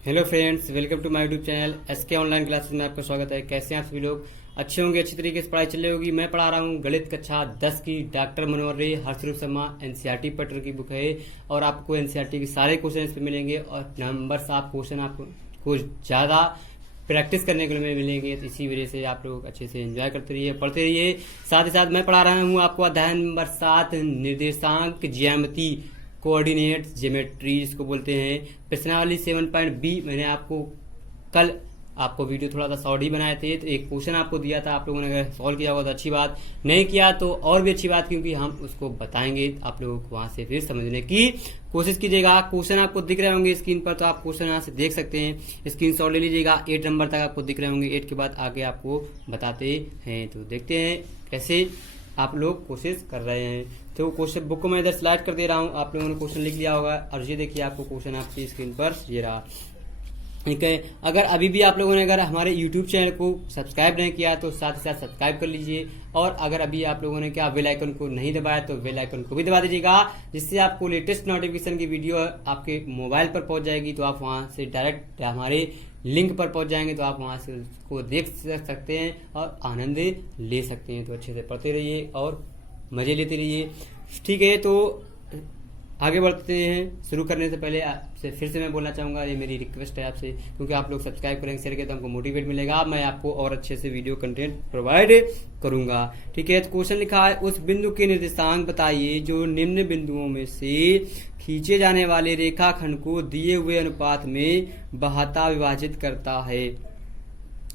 Hello friends, welcome to my YouTube channel SK online classes में आपका स्वागत है। कैसे हैं आप सभी लोग? अच्छे होंगे, अच्छी तरीके से पढ़ाई चल रही होगी। मैं पढ़ा रहा हूँ गणित कक्षा 10 की डॉक्टर मनोहर रे हर्षरूप शर्मा एनसीईआरटी पैटर्न की बुक है और आपको एनसीईआरटी के सारे क्वेश्चन इस पे मिलेंगे और नंबर्स आप क्वेश्चन आपको ज़्यादा प्रैक्टिस करने के लिए मिलेंगे। तो इसी वजह से आप लोग अच्छे से एंजॉय करते रहिए, पढ़ते रहिए। साथ ही साथ मैं पढ़ा रहा हूँ आपको अध्याय नंबर 7 निर्देशांक ज्यामिति कोऑर्डिनेट ज्योमेट्री जिसको बोलते हैं। प्रश्नावली 7.b मैंने आपको कल आपको वीडियो थोड़ा सा शॉर्ट ही बनाए थे, तो एक क्वेश्चन आपको दिया था, आप लोगों ने अगर सॉल्व किया होगा तो अच्छी बात, नहीं किया तो और भी अच्छी बात, क्योंकि हम उसको बताएंगे आप लोगों को वहां से फिर समझने की कोशिश कीजिएगा। क्वेश्चन आपको दिख रहे होंगे स्क्रीन पर, तो आप क्वेश्चन यहाँ से देख सकते हैं। स्क्रीनशॉट ले लीजिएगा। 8 नंबर तक आपको दिख रहे होंगे, 8 के बाद आगे आपको बताते हैं। तो देखते हैं कैसे आप लोग कोशिश कर रहे हैं। तो क्वेश्चन बुक को मैं इधर स्लाइड कर दे रहा हूँ, आप लोगों ने क्वेश्चन लिख लिया होगा और ये देखिए आपको क्वेश्चन आपकी स्क्रीन पर ये रहा। ठीक है, अगर अभी भी आप लोगों ने अगर हमारे YouTube चैनल को सब्सक्राइब नहीं किया तो साथ ही साथ सब्सक्राइब कर लीजिए, और अगर अभी आप लोगों ने क्या बेल आइकन को नहीं दबाया तो बेल आइकन को भी दबा दीजिएगा, जिससे आपको लेटेस्ट नोटिफिकेशन की वीडियो आपके मोबाइल पर पहुंच जाएगी। तो आप वहां से डायरेक्ट हमारे लिंक पर पहुंच जाएंगे, तो आप वहां से उसको देख सकते हैं और आनंद ले सकते हैं। तो अच्छे से पढ़ते रहिए और मजे लेते रहिए। ठीक है, तो आगे बढ़ते हैं। शुरू करने से पहले आपसे फिर से मैं बोलना चाहूंगा, ये मेरी रिक्वेस्ट है आपसे, क्योंकि आप लोग सब्सक्राइब करेंगे, शेयर करें तो हमको मोटिवेट मिलेगा, मैं आपको और अच्छे से वीडियो कंटेंट प्रोवाइड करूंगा। ठीक है, तो क्वेश्चन लिखा है, उस बिंदु के निर्देशांक बताइए जो निम्न बिंदुओं में से खींचे जाने वाले रेखाखंड को दिए हुए अनुपात में बहाता विभाजित करता है।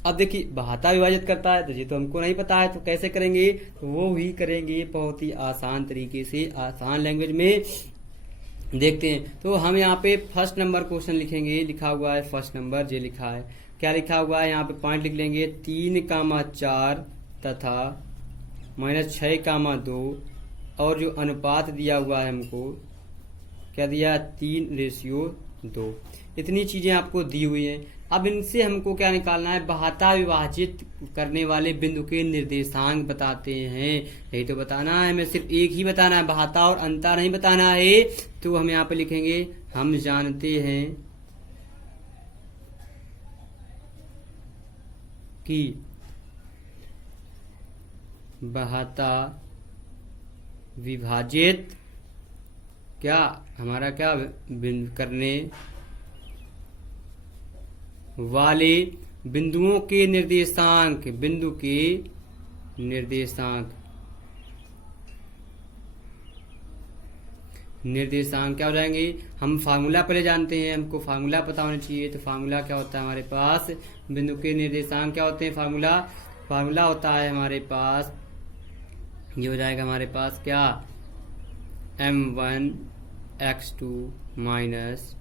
अब देखिए, बहाता विभाजित करता है तो ये तो हमको नहीं पता है, तो कैसे करेंगे? तो वो भी करेंगे बहुत ही आसान तरीके से, आसान लैंग्वेज में देखते हैं। तो हम यहाँ पे फर्स्ट नंबर क्वेश्चन लिखेंगे, लिखा हुआ है फर्स्ट नंबर, ये लिखा है, क्या लिखा हुआ है यहाँ पे पॉइंट लिख लेंगे 3,4 तथा -6,2, और जो अनुपात दिया हुआ है हमको क्या दिया, 3:2। इतनी चीजें आपको दी हुई हैं। अब इनसे हमको क्या निकालना है, बहाता विभाजित करने वाले बिंदु के निर्देशांक बताते हैं। यही तो बताना है, हमें सिर्फ एक ही बताना है, बहाता और अंतर नहीं बताना है। तो हम यहाँ पे लिखेंगे, हम जानते हैं कि बहाता विभाजित क्या हमारा क्या बिंदु करने वाले बिंदुओं के निर्देशांक, बिंदु के निर्देशांक क्या हो जाएंगे? हम फार्मूला पहले जानते हैं, हमको फार्मूला पता होना चाहिए। तो फार्मूला क्या होता है हमारे पास, बिंदु के निर्देशांक क्या होते हैं? फार्मूला होता है हमारे पास, ये हो जाएगा हमारे पास क्या, m1 x2 minus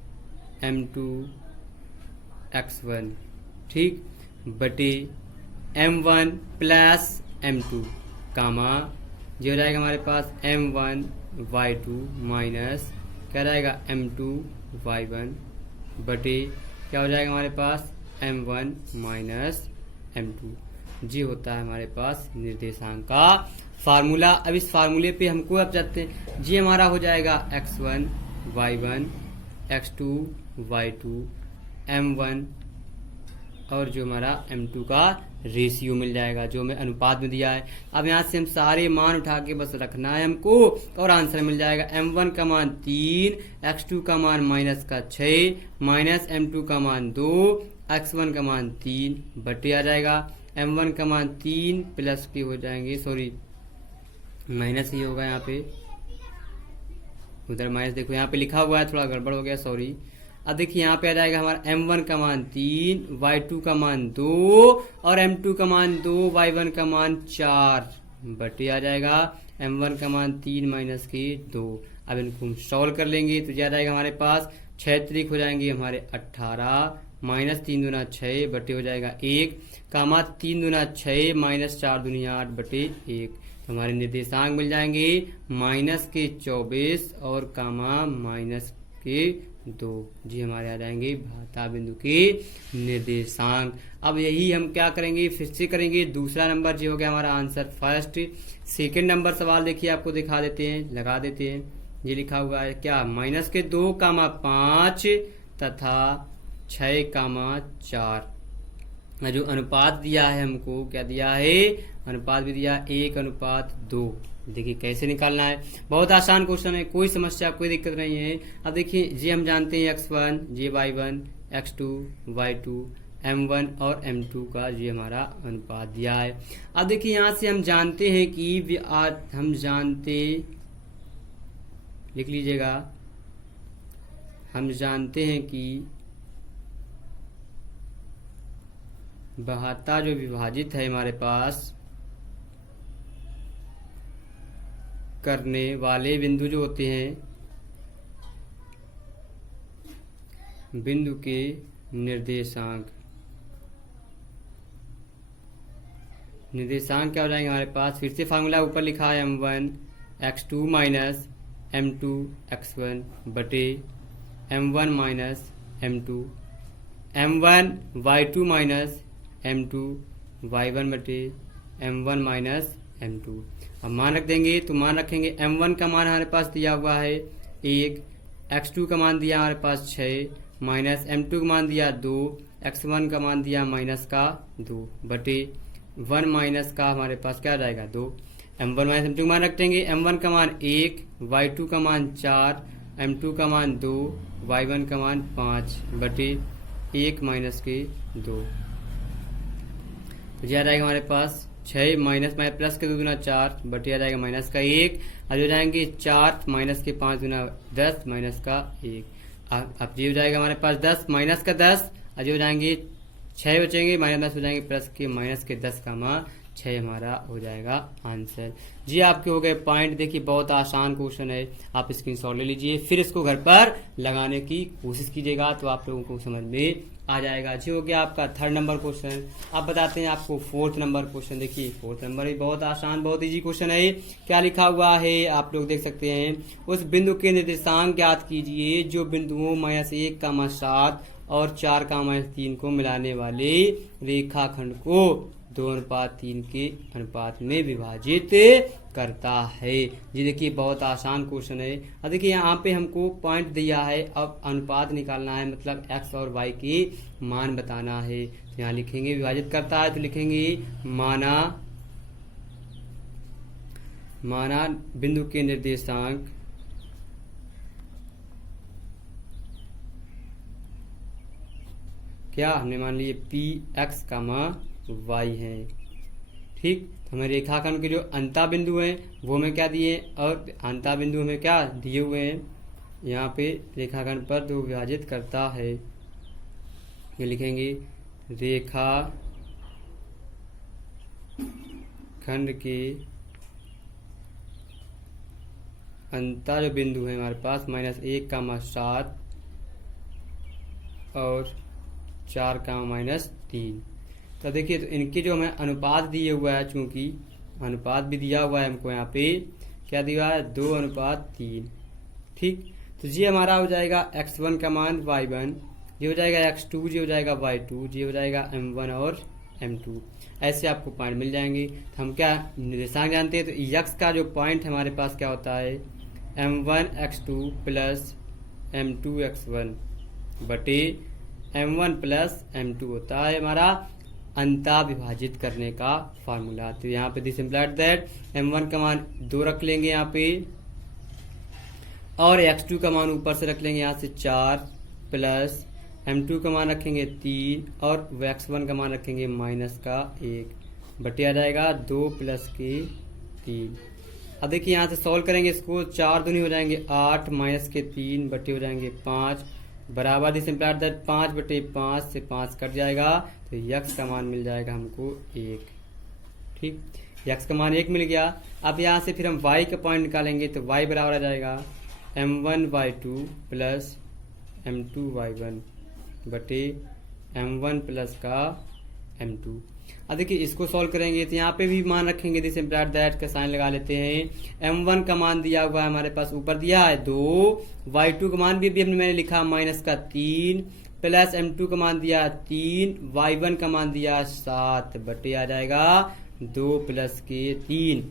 m2 x1, ठीक, बटे m1 प्लस m2 कामा, ये हो जाएगा हमारे पास m1 y2 माइनस क्या रहेगा m2 y1 बटे क्या हो जाएगा हमारे पास m1 माइनस m2। जी होता है हमारे पास निर्देशांक का फार्मूला। अब इस फार्मूले पे हमको अब जाते हैं, जी हमारा हो जाएगा x1 y1 x2 y2 m1 और जो हमारा m2 का रेशियो मिल जाएगा, जो हमें अनुपात में दिया है। अब यहाँ से हम सारे मान उठा के बस रखना है हमको, और आंसर मिल जाएगा m1 का मान 3, x2 का मान -6, माइनस m2 का मान 2, x1 का मान 3 बटे आ जाएगा m1 का मान 3 प्लस के हो जाएंगे, सॉरी माइनस ही होगा यहाँ पे, उधर माइनस देखो यहाँ पे लिखा हुआ है, थोड़ा गड़बड़ हो गया, सॉरी। अब देखिए यहाँ पे आ जाएगा हमारा m1 का मान 3, y2 का मान 2 और m2 का मान 2, y1 का मान 4 बटे आ जाएगा m1 का मान 3 माइनस के 2। अब इनको हम सॉल्व कर लेंगे तो आ जाएगा हमारे पास 6 तरीक हो जाएंगे हमारे 18, माइनस 3 दूना 6 बटे हो जाएगा 1, कामा 3 दूना 6 माइनस 4 दूनी 8 बटे 1। हमारे निर्देशांक मिल जाएंगे माइनस के 24 और कामा माइनस के 2। जी हमारे आ जाएंगे बहाता बिंदु के निर्देशांक। अब यही हम क्या करेंगे, फिर से करेंगे दूसरा नंबर, जो हो गया हमारा आंसर फर्स्ट। सेकंड नंबर सवाल देखिए आपको दिखा देते हैं, लगा देते हैं। ये लिखा हुआ है क्या, -2, 5 तथा 6,4। जो अनुपात दिया है हमको, क्या दिया है, अनुपात भी दिया 1:2। देखिए कैसे निकालना है, बहुत आसान क्वेश्चन है, कोई समस्या कोई दिक्कत नहीं है। अब देखिए ये हम जानते हैं x1, ये y1, x2, y2, m1 और m2 का ये हमारा अनुपात दिया है। अब देखिए यहाँ से हम जानते हैं कि लिख लीजिएगा, हम जानते हैं कि बहाता जो विभाजित है हमारे पास करने वाले बिंदु जो होते हैं, बिंदु के निर्देशांक क्या हो जाएंगे हमारे पास, फिर से फार्मूला ऊपर लिखा है m1 x2 minus m2 x1 बटे m1 minus m2, m1 y2 minus m2 y1 बटे m1 माइनस m2। अब मान रख देंगे, तो मान रखेंगे m1 का मान हमारे पास दिया हुआ है 1, x2 का मान दिया हमारे पास 6, माइनस m2 का मान दिया 2, x1 का मान दिया माइनस का 2 बटे 1 माइनस का हमारे पास क्या आ जाएगा 2। m1 माइनस m2 का मान रख देंगे, m1 का मान 1, y2 का मान 4, m2 का मान 2, y1 का मान 5 बटे 1 माइनस के 2। तो यह आ जाएगा हमारे पास 6 माइनस प्लस के 2 गुना 4 बटे आ जाएगा माइनस का 1। अब हो जाएंगे 4 माइनस के 5 गुना 10 माइनस का 1। अब ये हो जाएगा हमारे पास 10 माइनस का 10, अब हो जाएंगे 6 बचेंगे, माइनस हो जाएंगे प्लस के माइनस के 10 का मान 6 हमारा हो जाएगा आंसर। जी आपके हो गए पॉइंट। देखिए बहुत आसान क्वेश्चन है, आप स्क्रीनशॉट ले लीजिए, फिर इसको घर पर लगाने की कोशिश कीजिएगा तो आप लोगों को समझ में आ जाएगा। जी हो गया आपका 3rd नंबर क्वेश्चन। अब बताते हैं आपको 4th नंबर क्वेश्चन। देखिए 4th नंबर भी बहुत आसान बहुत इजी क्वेश्चन है। क्या लिखा हुआ है आप लोग देख सकते हैं, उस बिंदु के निर्देशांक ज्ञात कीजिए जो बिंदुओं -1,7 और 4,3 को मिलाने वाले रेखाखंड को 2:3 के अनुपात में विभाजित करता है। जी देखिए बहुत आसान क्वेश्चन है। अब देखिए यहाँ पे हमको पॉइंट दिया है, अब अनुपात निकालना है, मतलब x और y के मान बताना है। तो यहाँ लिखेंगे विभाजित करता है, तो लिखेंगे माना बिंदु के निर्देशांक क्या हमने मान लिए px, y है। ठीक, तो हमें रेखाखंड के जो अंता बिंदु हैं वो हमें क्या दिए, और अंता बिंदु हमें क्या दिए हुए हैं, यहाँ पे रेखाखंड पर जो विभाजित करता है, ये लिखेंगे रेखा खंड के अंता जो बिंदु है हमारे पास -1,7 और 4,-3। तो देखिए तो इनके जो हमें अनुपात दिए हुआ है, चूंकि अनुपात भी दिया हुआ है हमको, यहाँ पे क्या दिया है 2:3। ठीक, तो ये हमारा हो जाएगा x1 का मान y1, ये हो जाएगा x2, ये हो जाएगा y2, ये हो जाएगा m1 और m2। ऐसे आपको पॉइंट मिल जाएंगे। तो हम क्या निर्देशांक जानते हैं, तो x का जो पॉइंट हमारे पास क्या होता है m1 x2 plus m2 x1 बटे m1 प्लस m2 होता है हमारा अंता विभाजित करने का फार्मूला। तो यहाँ पे दिस इम्प्लाइड दैट m1 का मान 2 रख लेंगे यहाँ पे, और x2 का मान ऊपर से रख लेंगे यहाँ से 4 प्लस m2 का मान रखेंगे 3 और x1 का मान रखेंगे -1 बटे आ जाएगा 2 प्लस के 3। अब देखिए यहाँ से सॉल्व करेंगे इसको, 4 दूनी हो जाएंगे 8 माइनस के 3 बटे हो जाएंगे 5 बराबर दिस इम्प्लाइड दैट 5 बटे 5 से 5 कट जाएगा, तो x का मान मिल जाएगा हमको 1। ठीक, x का मान 1 मिल गया। अब यहाँ से फिर हम y का पॉइंट निकालेंगे, तो y बराबर आ जाएगा m1 y2 plus m2 y1 बटे m1 प्लस का m2। अब देखिए इसको सॉल्व करेंगे तो यहाँ पे भी मान रखेंगे, दिस इम्प्लाइड दैट का साइन लगा लेते हैं। m1 का मान दिया हुआ है हमारे पास, ऊपर दिया है 2, y2 का मान भी मैंने लिखा -3 प्लस m2 का मान दिया 3, y1 का मान दिया 7 बटे आ जाएगा 2 प्लस के 3।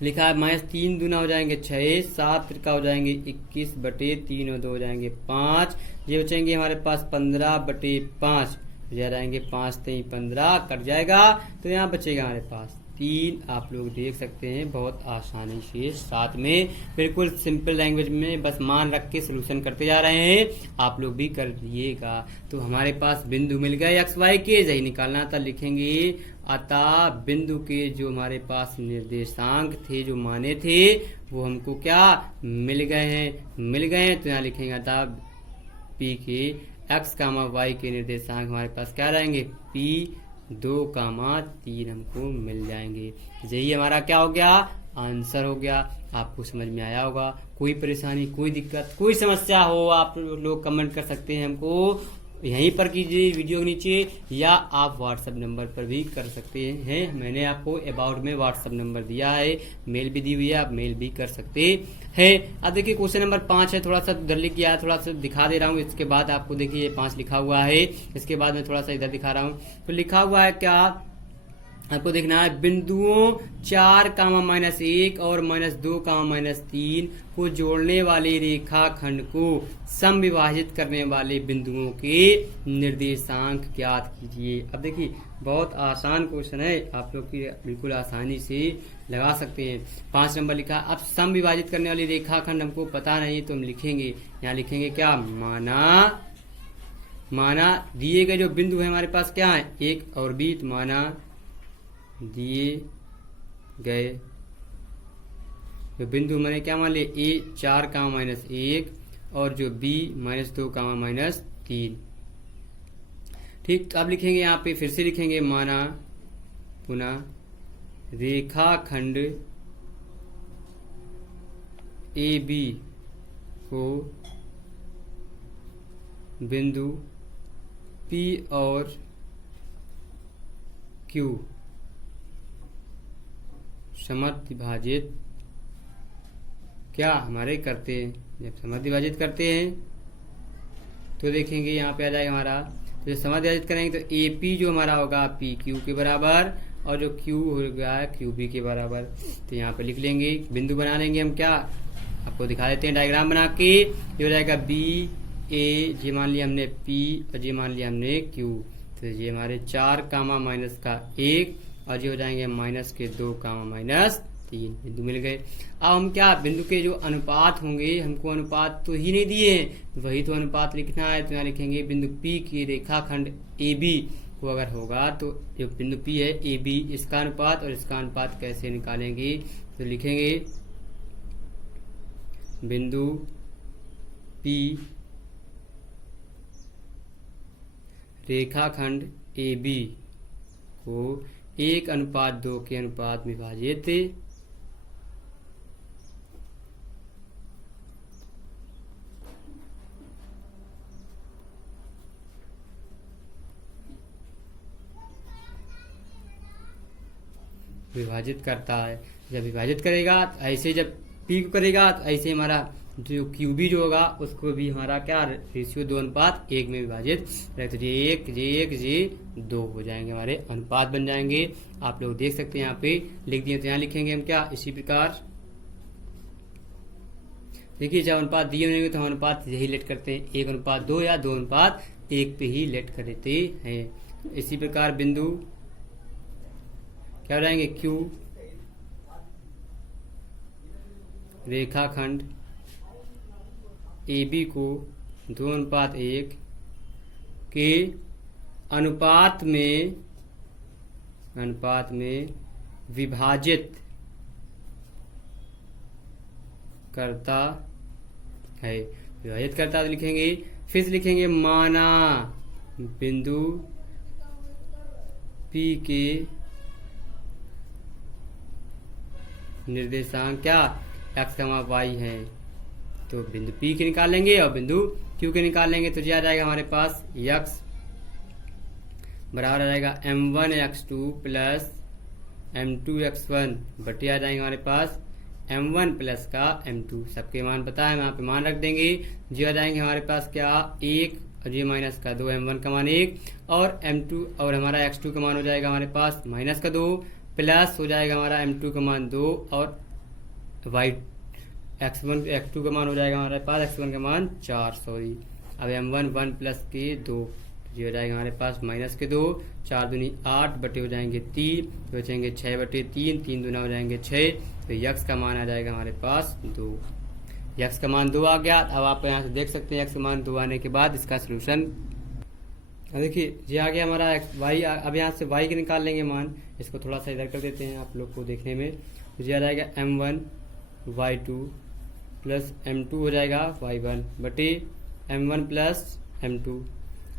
लिखा है -3 दूना हो जाएंगे 6, 7 त्रिका हो जाएंगे 21 बटे 3 और 2 हो जाएंगे 5। ये बचेंगे हमारे पास 15 बटे 5, ये रहेंगे 5 3 15 कट जाएगा, तो यहाँ बचेगा हमारे पास 3। आप लोग देख सकते हैं बहुत आसानी से, साथ में बिल्कुल सिंपल लैंग्वेज में बस मान रख के सोल्यूशन करते जा रहे हैं, आप लोग भी कर लीजिएगा। तो हमारे पास बिंदु मिल गए एक्स वाई के, यही निकालना था, लिखेंगे अतः बिंदु के जो हमारे पास निर्देशांक थे, जो माने थे, वो हमको क्या मिल गए हैं। तो यहाँ लिखेंगे अतः पी के एक्स कामा वाई के निर्देशांक हमारे पास क्या रहेंगे, P2, 3 हमको मिल जाएंगे। यही हमारा क्या हो गया, आंसर हो गया। आपको समझ में आया होगा। कोई परेशानी, कोई दिक्कत, कोई समस्या हो, आप लोग कमेंट कर सकते हैं हमको, यहीं पर कीजिए वीडियो के नीचे, या आप व्हाट्सएप नंबर पर भी कर सकते हैं। मैंने आपको अबाउट में व्हाट्सएप नंबर दिया है, मेल भी दी हुई है, आप मेल भी कर सकते हैं। अब देखिए क्वेश्चन नंबर 5 है, थोड़ा सा उधर लिख गया है, थोड़ा सा दिखा दे रहा हूँ। इसके बाद आपको देखिए 5 लिखा हुआ है, इसके बाद मैं थोड़ा सा इधर दिखा रहा हूँ। तो लिखा हुआ है क्या, आपको देखना है बिंदुओं 4, -1 और -2, -3 को जोड़ने वाले रेखाखंड को समविभाजित करने वाले बिंदुओं के निर्देशांक ज्ञात कीजिए। अब देखिए बहुत आसान क्वेश्चन है, आप लोग की बिल्कुल आसानी से लगा सकते हैं। 5 नंबर लिखा, अब समविभाजित करने वाली रेखाखंड हमको पता नहीं, तो हम लिखेंगे, यहाँ लिखेंगे क्या, माना दिए गए जो बिंदु है हमारे पास क्या है, 1 और B, तो माना दिए गए जो बिंदु मैंने क्या मान लिया, A 4, और जो B -2, -3। ठीक, तो अब लिखेंगे यहाँ पे, फिर से लिखेंगे माना पुनः रेखाखंड AB को बिंदु P और Q समविभाजित क्या हमारे करते हैं। जब समविभाजित करते हैं तो देखेंगे यहाँ पे आ जाएगा हमारा, तो जब समविभाजित करेंगे तो AP जो हमारा होगा PQ के बराबर, और जो Q हो गया है QB के बराबर। तो यहाँ पे लिख लेंगे, बिंदु बना लेंगे हम, क्या आपको दिखा देते हैं डायग्राम बना के। ये हो जाएगा BA, ये मान लिया हमने P और ये मान लिया हमने Q। तो ये हमारे 4, -1 और ये हो जाएंगे -2, -3 बिंदु मिल गए। अब हम क्या, बिंदु के जो अनुपात होंगे, हमको अनुपात तो ही नहीं दिए हैं, वही तो अनुपात लिखना है। तो यहाँ लिखेंगे बिंदु P की रेखाखंड AB को अगर होगा, तो जो बिंदु P है AB, इसका अनुपात और इसका अनुपात कैसे निकालेंगे, तो लिखेंगे बिंदु P रेखाखंड AB को 1:2 के अनुपात विभाजित करता है। जब विभाजित करेगा ऐसे, जब P को करेगा तो ऐसे हमारा जो QB जो होगा उसको भी हमारा क्या रेशियो 2:1 में विभाजित, तो J1 हो जाएंगे, हमारे अनुपात बन जाएंगे। आप लोग देख सकते हैं यहाँ पे लिख दिए, तो यहाँ लिखेंगे हम क्या, इसी प्रकार देखिए जब अनुपात दिए होंगे तो हम अनुपात यही लेट करते हैं, 1:2 या 2:1 पे ही लेट कर देते हैं। इसी प्रकार बिंदु क्या हो जाएंगे, Q रेखाखंड AB को 2:1 के अनुपात में विभाजित करता है। विभाजित करता तो लिखेंगे, फिर से लिखेंगे माना बिंदु P के निर्देशांक क्या x, y है, तो बिंदु P के निकाल लेंगे और बिंदु Q के निकाल लेंगे। तो ये आ जाएगा हमारे पास x बराबर आ जाएगा m1x2 प्लस m2x1 बटे आ जाएंगे हमारे पास m1 प्लस का m2। सबके मान पता है, यहाँ पे मान रख देंगे। जी आ जाएंगे हमारे पास क्या 1 और जी -2, m1 का मान 1 और m2 और हमारा x2 का मान हो जाएगा हमारे पास -2 प्लस हो जाएगा हमारा m2 का मान 2 और वाई x1 x2 का मान हो जाएगा हमारे पास x1 का मान 4 सॉरी। अब m1 1 प्लस के 2 ये हो जाएगा हमारे पास माइनस के 2, 4 दूनी 8 बटे हो जाएंगे 3, तो बचेंगे 6 बटे 3, 3 दूना हो जाएंगे 6, तो यक्स का मान आ जाएगा हमारे पास 2। यक्स का मान 2 आ गया। अब आप यहाँ से देख सकते हैं यक्स का मान 2 आने के बाद इसका सोल्यूशन देखिए ये आ गया हमारा वाई। अब यहाँ से वाई के निकाल लेंगे मान, इसको थोड़ा सा इधर कर देते हैं आप लोग को देखने में, तो ये आ जाएगा m1 y2 प्लस m2 हो जाएगा y1 बटे m1 प्लस m2।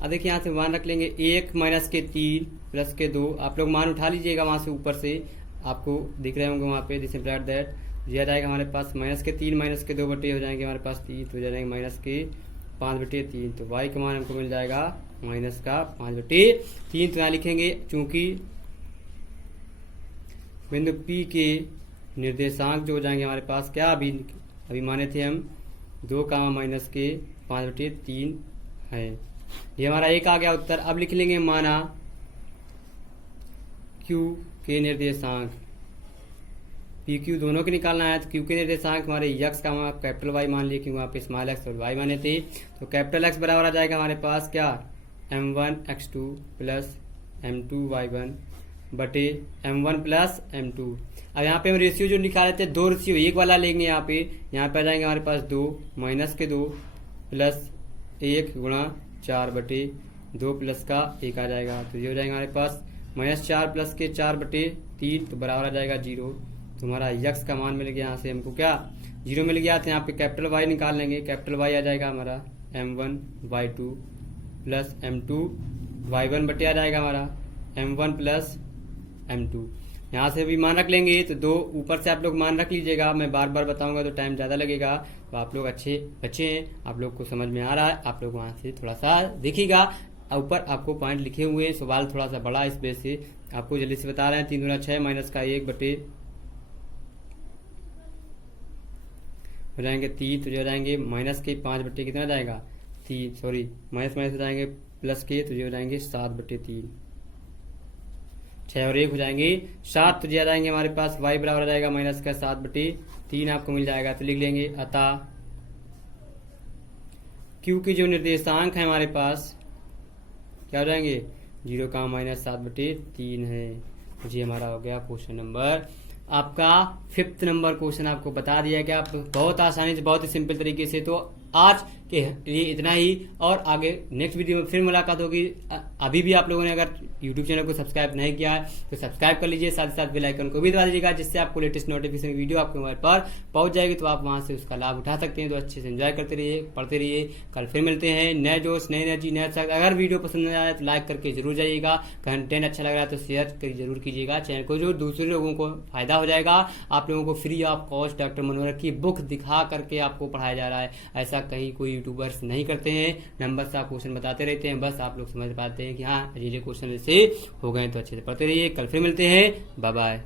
अब देखिए यहाँ से मान रख लेंगे 1 माइनस के 3 प्लस के 2, आप लोग मान उठा लीजिएगा वहाँ से ऊपर से, आपको दिख रहे होंगे वहाँ पे दिस इम्प्लाइड दैट। ये आ जाएगा हमारे पास माइनस के 3 माइनस के 2 बटे हो जाएंगे हमारे पास 3, तो हो जाएंगे माइनस के 5 बटे 3, तो y का मान हमको मिल जाएगा माइनस का 5 बटे 3। तो यहाँ लिखेंगे चूंकि बिंदु P के निर्देशांक जो हो जाएंगे हमारे पास क्या अभी माने थे हम 2 माइनस के 5 बटे 3 है। ये हमारा एक आ गया उत्तर। अब लिख लेंगे माना Q के निर्देशांक, पी क्यू दोनों के निकालना है, तो क्यू के निर्देशांक हमारे यक्स का कैपिटल वाई मान लिए क्योंकि वहाँ पे स्मॉल एक्स और वाई माने थे, तो कैपिटल एक्स बराबर आ जाएगा हमारे पास क्या m1 x2 plus m2 y1 बटे m1 प्लस m2। अब यहाँ पे हम रेशियो जो निकाले थे 2 रेशियो 1 वाला लेंगे, यहाँ पे आ जाएंगे हमारे पास 2 माइनस के 2 प्लस 1 गुणा 4 बटे 2 प्लस का 1 आ जाएगा, तो ये हो जाएगा हमारे पास माइनस 4 प्लस के 4 बटे 3, तो बराबर आ जाएगा 0। तो हमारा यक्स का मान मिल गया, यहाँ से हमको क्या 0 मिल गया। तो यहाँ पे कैपिटल वाई निकाल लेंगे, कैपिटल वाई आ जाएगा हमारा m1 y2 plus m2 y1 बटे आ जाएगा हमारा m1 प्लस m2। यहाँ से भी मान रख लेंगे, तो 2 ऊपर से आप लोग मान रख लीजिएगा, मैं बार बार बताऊंगा तो टाइम ज़्यादा लगेगा, तो आप लोग अच्छे बच्चे हैं, आप लोग को समझ में आ रहा है, आप लोग वहाँ से थोड़ा सा देखिएगा, ऊपर आपको पॉइंट लिखे हुए हैं, सवाल थोड़ा सा बड़ा इस बेस से आपको जल्दी से बता रहे हैं। 3 दूना 6 माइनस का 1 बटे हो जाएंगे 3, तो जो हो जाएंगे माइनस के 5 बटे कितना जाएगा 3 सॉरी माइनस माइनस हो जाएंगे प्लस के, तो जो हो जाएंगे 7 बटे 3, 6 और 1 हो जाएंगे 7, तो जो आ जाएंगे हमारे पास y बराबर आ जाएगा माइनस का 7 बटे 3 आपको मिल जाएगा। तो लिख लेंगे अतः Q के जो निर्देशांक है हमारे पास क्या हो जाएंगे 0 माइनस 7 बटे 3 है। तो जी हमारा हो गया क्वेश्चन नंबर आपका 5th नंबर क्वेश्चन आपको बता दिया गया बहुत आसानी से, बहुत ही सिंपल तरीके से। तो आज के लिए इतना ही, और आगे नेक्स्ट वीडियो में फिर मुलाकात होगी। अभी भी आप लोगों ने अगर YouTube चैनल को सब्सक्राइब नहीं किया है तो सब्सक्राइब कर लीजिए, साथ ही साथ बेल आइकन को भी दबा दीजिएगा, जिससे आपको लेटेस्ट नोटिफिकेशन वीडियो आपके मोबाइल पर पहुंच जाएगी, तो आप वहां से उसका लाभ उठा सकते हैं। तो अच्छे से एंजॉय करते रहिए, पढ़ते रहिए। कल फिर मिलते हैं नए जोश, नई एनर्जी, नए उत्साह। अगर वीडियो पसंद आया तो लाइक करके जरूर जाइएगा, कंटेंट अच्छा लग रहा है तो शेयर जरूर कीजिएगा चैनल को, जो दूसरे लोगों को फायदा हो जाएगा। आप लोगों को फ्री ऑफ कॉस्ट डॉक्टर मनोहर की बुक दिखा करके आपको पढ़ाया जा रहा है, ऐसा कहीं कोई यूट्यूबर्स नहीं करते हैं। नंबर से आप क्वेश्चन बताते रहते हैं, बस आप लोग समझ पाते हैं कि हाँ ये क्वेश्चन ऐसे हो गए, तो अच्छे से पढ़ते रहिए। कल फिर मिलते हैं, बाय बाय।